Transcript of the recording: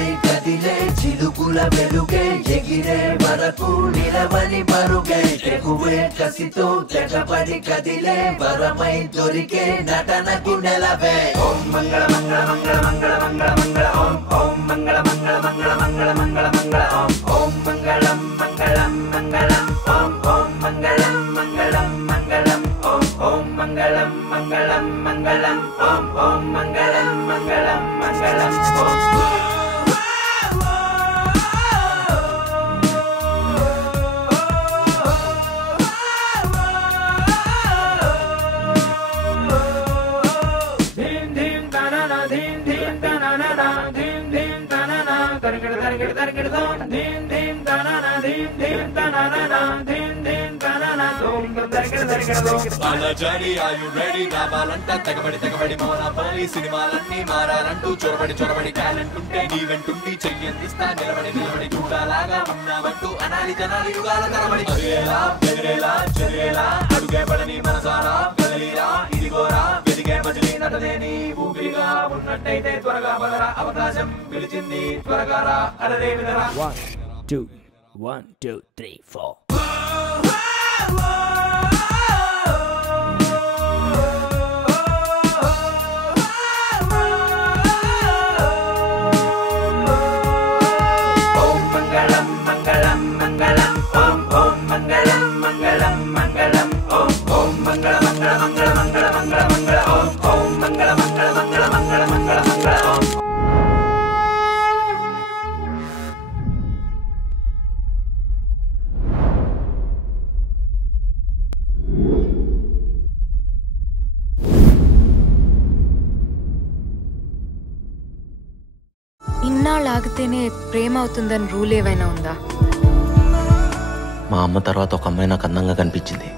వరమై కదిలే చిలుకుల వెలుగే ఎగిరే వరకు నిలవని మరుగే తెగువే కసితో తెగబడి కదిలే వరమై దొరికే నటనకు నెలవే ఓం మంగళ మంగళ మంగళ మంగళ మంగళ మంగళ ఓం ఓం మంగళ మంగళ మంగళ మంగళ మంగళ మంగళ ఓం ఓం మంగళం మంగళం మంగళం ఓం ఓం మంగళం మంగళం మంగళం ఓం ఓం మంగళం మంగళం మంగళం ఓం ఓం మంగళం మంగళం మంగళం ఓం Alajari, are you ready? రావాలంట తెగబడి మోనాపల్లి సినిమాలన్నీ మారాలంటూ చొరబడి టాలెంట్ ఉంటే నీవెంటుండి చెయ్యందిస్తా నిలబడి చూడాలాగా ఉన్నామంటూ అనాలి జనాలు యుగాల తరబడి అదేలా బెదిరేలా చెదిరేలా అడుగే పడని మనసారా కదలిరా ఇదిగోరా వెదిగే మజిలీ నటనేని ఊపిరిగా ఉన్నట్టయితే త్వరగా బదరా అవకాశం పిలిచింది త్వరగా రా అడరే వినరా 1 2 1 2 3 4 ఇన్నాళ్ళాగితేనే ప్రేమ అవుతుందని రూల్ ఏవైనా ఉందా? మా అమ్మ తర్వాత ఒక అమ్మాయి నాకు అందంగా కనిపించింది.